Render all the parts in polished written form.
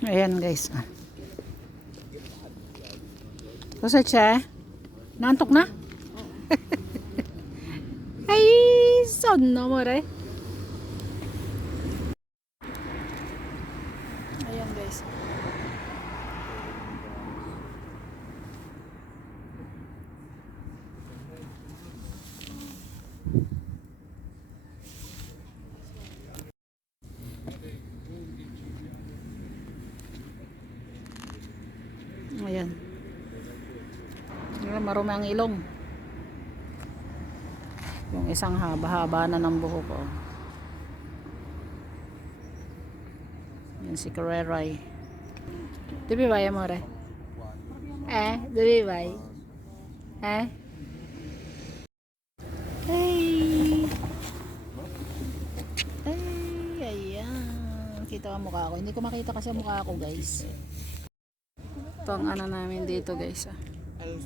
Ayan guys. Kasi siya, naantok na? Ay, son na mo rin. Ayan guys. Ayan. Marumi ang ilong. Yung isang haba-haba na ng buhok ko. Yan si Carreray. Dibi ba yan mo rin? Dibi ba? Hey! Ay, ayan. Kita ang mukha ko. Hindi ko makita kasi ang mukha ko guys. Ito ang ano namin dito guys. Ayan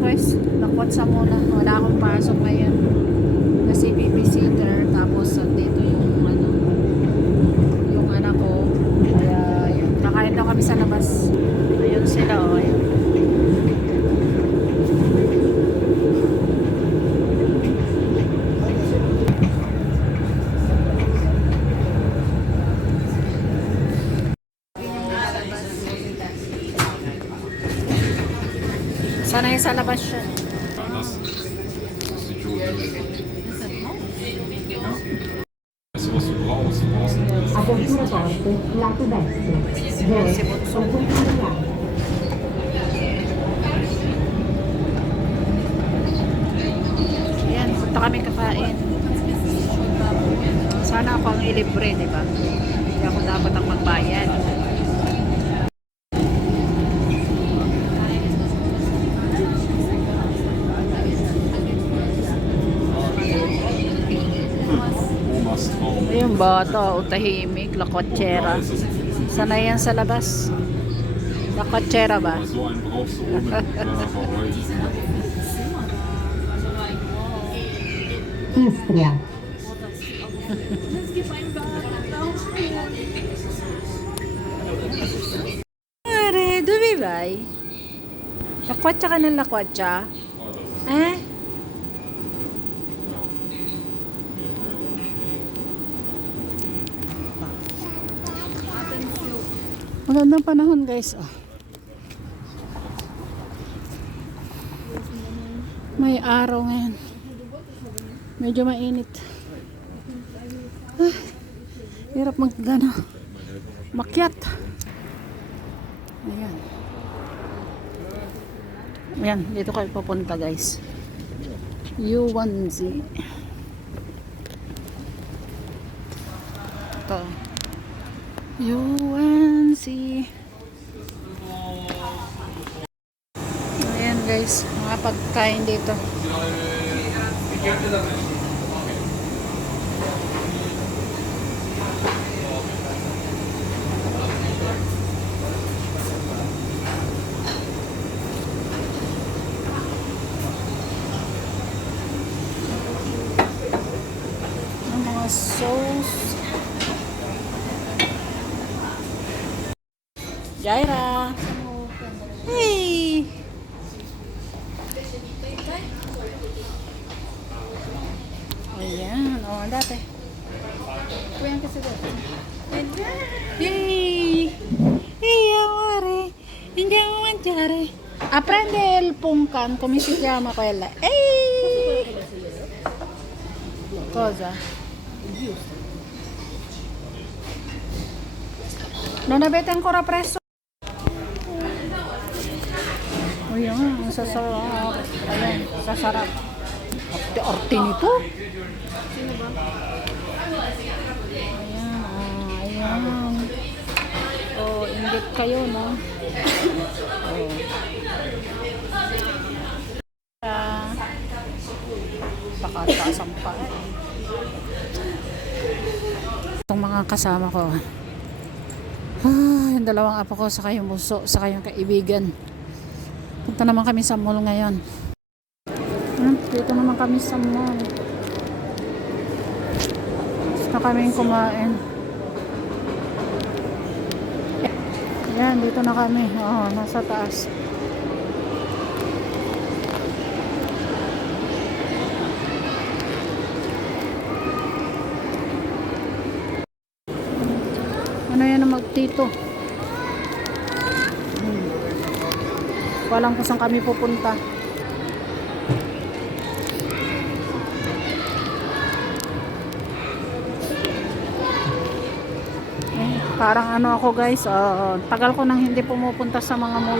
guys, nakwatsa muna. Wala akong pasok ngayon. Kasi babysitter. Tapos dito yung ano, yung anak ko. Kaya yun, kakain daw kami sa labas. Ayun sila o. Ayun. Sana yung sa labas siya. Apertura porte, lato destro. Ayan, punta kami kakain. Sana ako ang ilibre, di ba? Hindi ako dapat ang magbayad. Ayun bata, tahimik, lakotsera. Sana yan sa labas. Lakotsera ba? Istria. Are, dumibay. Lakwatsa ka ng lakwatsa? Magandang panahon guys. May araw ngayon. Medyo mainit. Hirap maggana. Makyat. Ayan. Ayan, dito kayo papunta guys. U1Z. Ito. U1Z. Ayan guys, mga pagkain dito. Ang mga sauce. Jaira. Hey. Ayan, dati. Kuyan kasi dati. Yay! Hey, amore. Andiamo a mangiare. Aprende il punkan, come si chiama quella? Ehi! Cosa? Non avete ancora preso? Ayan, ang sasarap. Ayan, sasarap. Arte nito. Sino ba? Ayan, ayan. Oh, inggit kayo, no? Oh. Pakataasang pa. Itong mga kasama ko. Yung dalawang apo ko, saka yung buso, saka yung kaibigan. Punta naman kami sa mall ngayon. Dito naman kami sa mall. na kaming kumain. Yan, dito na kami. Oo, nasa taas. Ano yan ang magtito? Walang kung saan kami pupunta. Parang ano ako guys, tagal ko nang hindi pumupunta sa mga mall.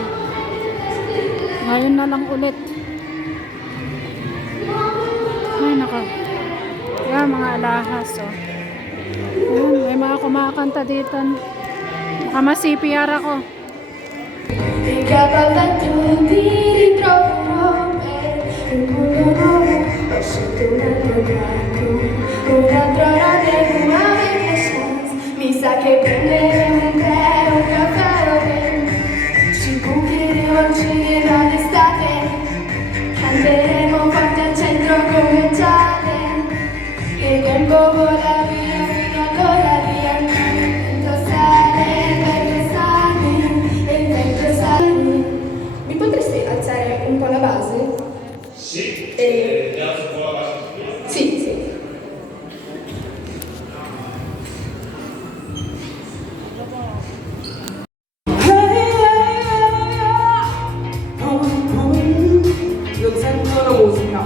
Ngayon na lang ulit. Ay naka. Yan mga alahas. Yan, may mga kumakanta dito. Baka ma-CPR ako. E capavento ti ritroverò per un mondo nuovo. Ho scelto un altro branco, un'altra radio, una chance. Mi sa che prenderemo un tè, un caffè o ben. Ci bucheremo al cinema d'estate. Canteremo forte al centro commerciale. Il tempo vola via fino a vola via. Il vento sale, il vento sale, il vento sale. Mi potresti alzare un po' la base? Sì. Alzo un po' la base? Sì, sì. Non sento la musica.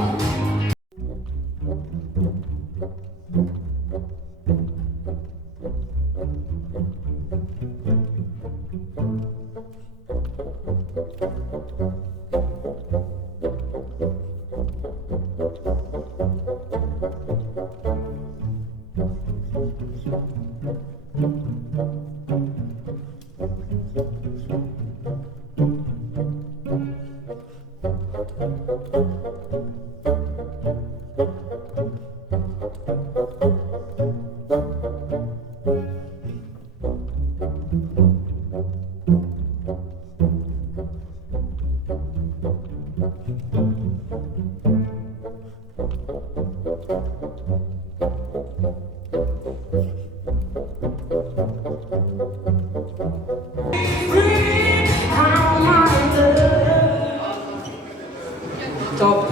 Top.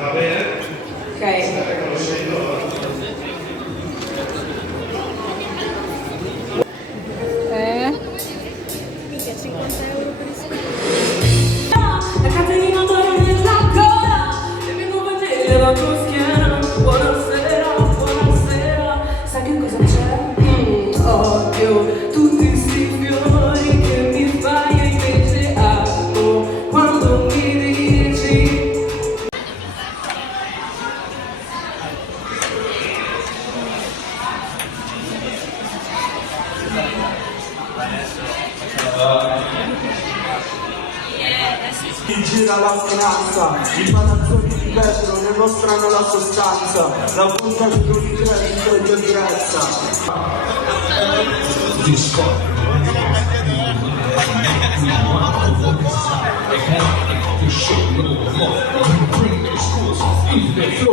Va bene? Ok. La Caterina torna nella gola e mi muove nella tua schiena. Buonasera, buonasera. Sai che cosa c'è? Odio tutti sti fiori che mi fai e invece amo quando mi dici. Gira la finanza, i palazzoni di vetro ne mostrano la sostanza, la bontà di un credito e di durezza.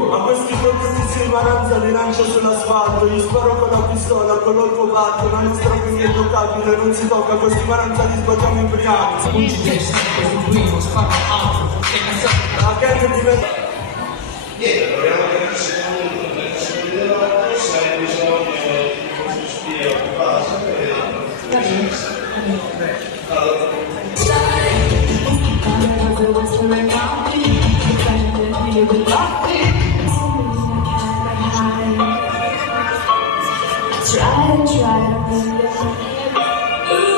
A questi ipotetici maranza li lancio sull'asfalto, gli sparo con la pistola, con il tuo batto, la nostra quindi è toccabile, non si tocca, questi maranza li sbattiamo in Brianza. La gente diventa... Niente, proviamo a capirci se hai bisogno di un sospiro che passa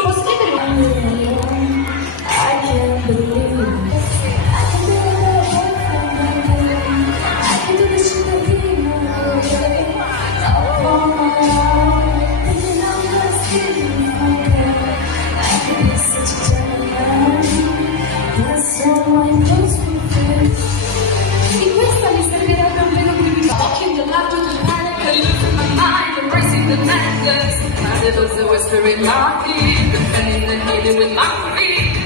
Posso chiedere I can't believe I can do it. I can do this shit again. On my own, and I'm not feeling okay. I can be such a gentleman. That's someone close to me. Di questa mi servirebbe un velo più di occhi dell'alto del mare per losing my mind, embracing the madness. It was a whisper in my ear, defending the healing with my feet.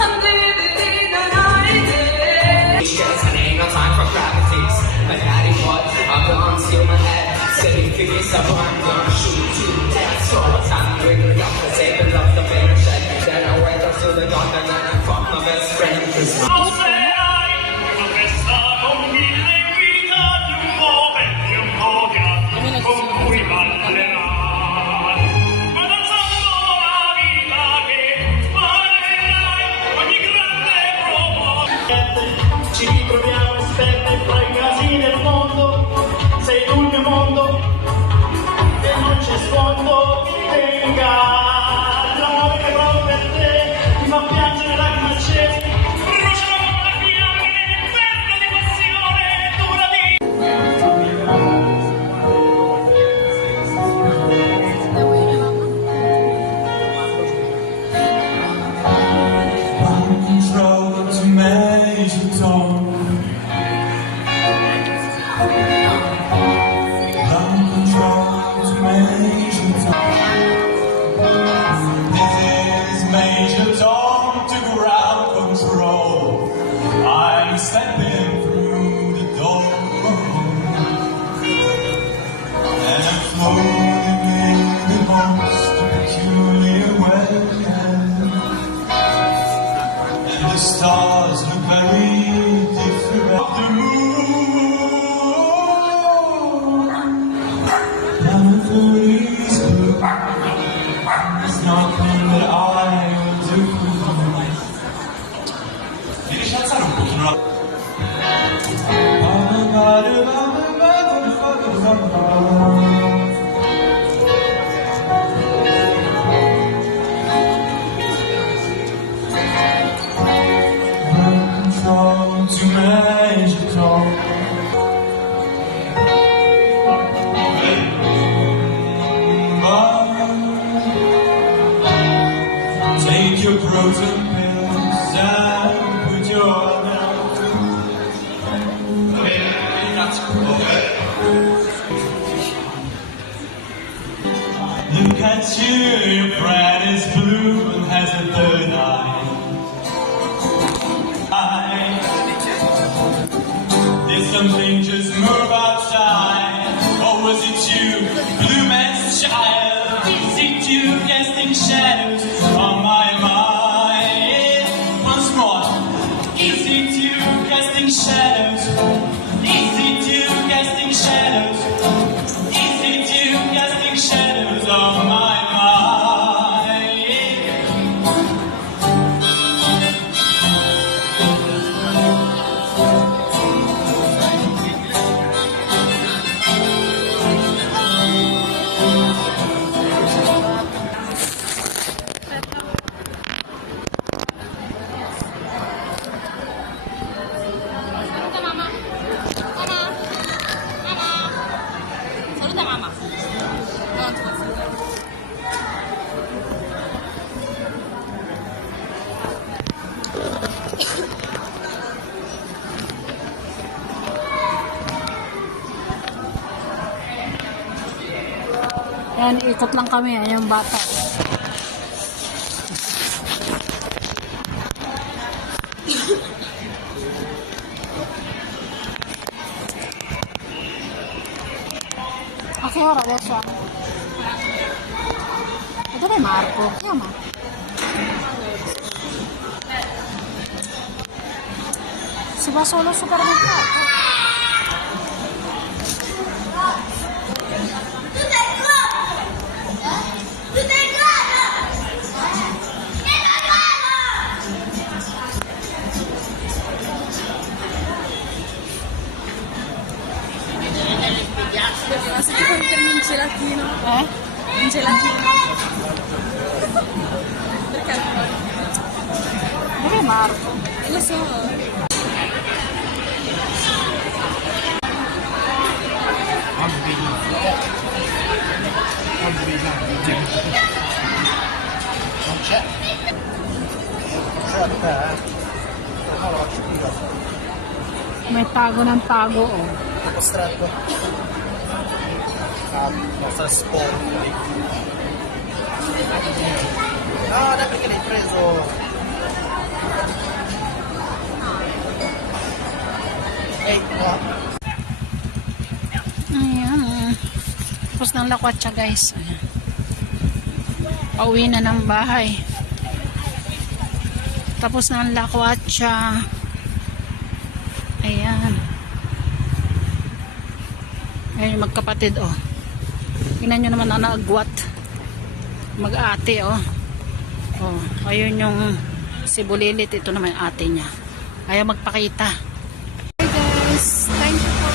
I'm living in a nightmare. Just ain't no time for gravities. My daddy what? I'm gonna steal my head. Setting 그게 사방도 shoot to death 소화탄 ring을 덮어 saving up the mansion Then I went up to the garden and I fucked my best friend Ci ritroviamo esperti fra i casi del mondo, sei tu il mio mondo, e non c'è sfondo, venga, l'amore che provo per te, mi fa piangere lacrime accese, bruciano la fiamme nell'inferno di passione, dura di... Control to major tone. Control to major tone. This is major tone to ground control. I'm stepping through the door. And I'm floating in the most peculiar way. And the stars look very different. The moon, nothing is blue. There's nothing that I will do. Devi alzare un pochino la... Control to major tone. Take your protein pills and put your arm out. Look at you, your friend is blue and has a third eye. Did something just move outside? Or was it you, blue man's child? Is it you casting shadows on my mind? Once more, is it you casting shadows? Is it you casting shadows? Is it you casting shadows on my mind? Ayan, ikot lang kami. Ayan yung bata. Ora adesso e dov'è Marco? Chiama. Si va solo al supermercato. Se ti puoi mettermi un gelatino. Un gelatino. Perché? Dov'è Marco? Lo so. Non c'è? C'è a te, no, lo faccio io. May tago ng tago, oh. Tutto stretto. Nostra sporca. No, dai, perché l'hai preso? Ehi, no. Ayan. Tapos ng lakwatsa guys. Ayan. Pauwi na ng bahay. Tapos ng lakwatsa. Ayan. Ayan yung magkapatid oh. Tingnan nyo naman ang agwat. Mag-ate oh. Oh, ayun yung si Bulilit. Ito naman yung ate niya. Ayaw magpakita. Hey guys, thank you